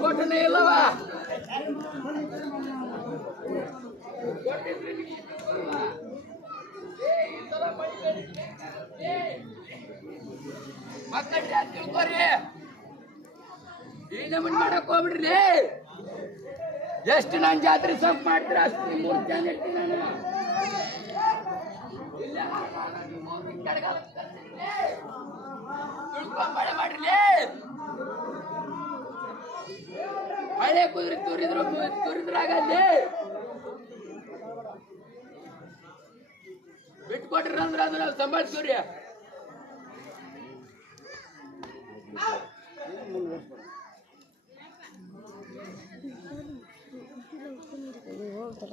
ಕೊಟ್ಟನೆ ಇಲ್ಲವಾ ಮಕ್ಕಳ್ರಿ ಅಂತ ತಿಳ್ಕೊರಿ ಈ ನಮನ್ ಮಾಡಕ್ ಹೋಗ್ಬಿಡ್ರಿ ಎಷ್ಟು ನಾನು ಜಾತ್ರೆ ಸೊಪ್ಪು ಮಾಡ್ತೀರ ಅಷ್ಟು ಮೂರು ಜನ ಇರ್ತೀನಿ ನಾನು ಮಳೆ ಮಾಡ್ರಿ ಮಳೆ ಕುದುರೆ ತುರಿದ್ರಾಗಲ್ಲಿ ಬಿಟ್ಕೊಟ್ರಿ ಅಂದ್ರೆ ಅದು ನಾವು ಸಂಭಾಳಿಸ್ತೀವ್ರಿ ಹೋಗ್ತಾರ